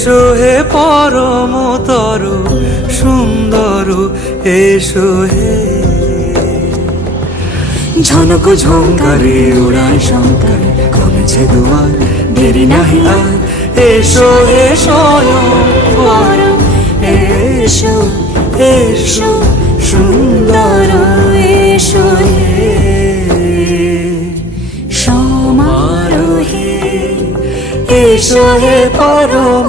এসো হে পরম তরু সুন্দর এসো হে। ঝনক ঝঙ্কারে উড়ায় শঙ্কর কমেছে দুয়ার দেরি নাহি আর। এসো হে স্বয়ং পরম এসো এসো সুন্দর এসো হে। সমারোহে এসো হে পরম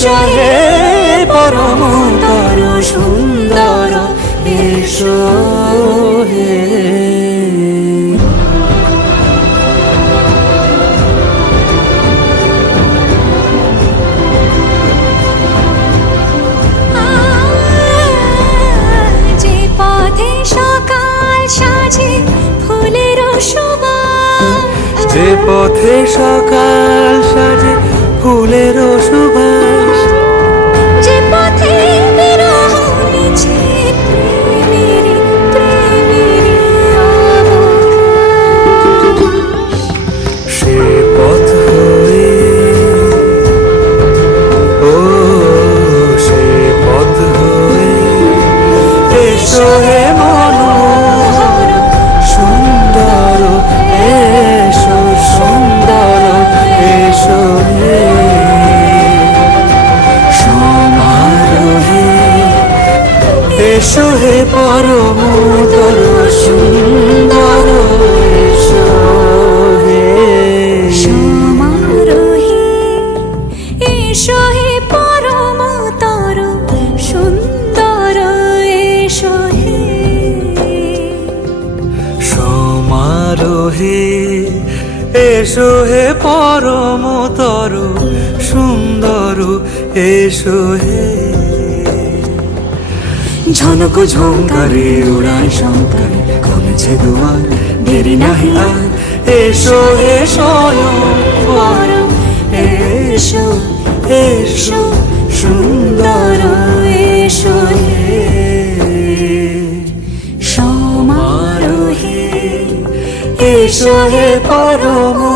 এসো হে পরম তর সুন্দর এসো হে। যে পথে সকাল সাজে ফুলের সুবাস পরমোদর সুন্দর সমারোহে এসো হে পরম তর সুন্দর এসো হে সমারোহে এসো হে পরম তর সুন্দর এসো হে ঝনক ঝঙ্কারে উড়ায় শঙ্কর। কমেছে দুয়ার, দেরি নাহি আর। এসো পরম এসো এসো, সুন্দর, এসো সমারোহে, এসো হে পরম।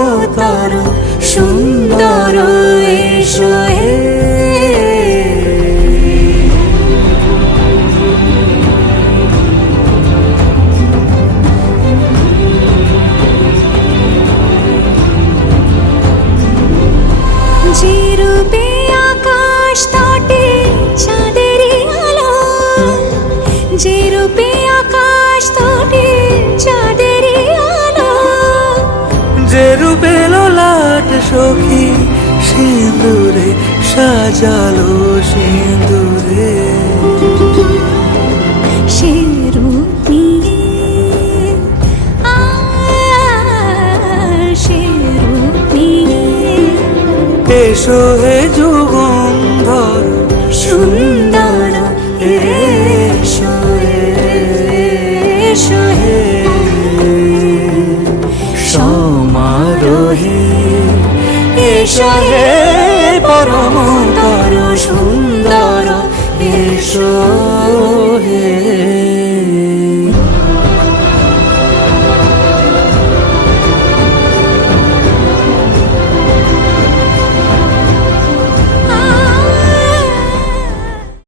সাজালো সিঁদুরে এসো হে যুগন্ধর সুন্দর এসো এসো হে। সমারোহে এসো হে। পরম তর সুন্দর এসো।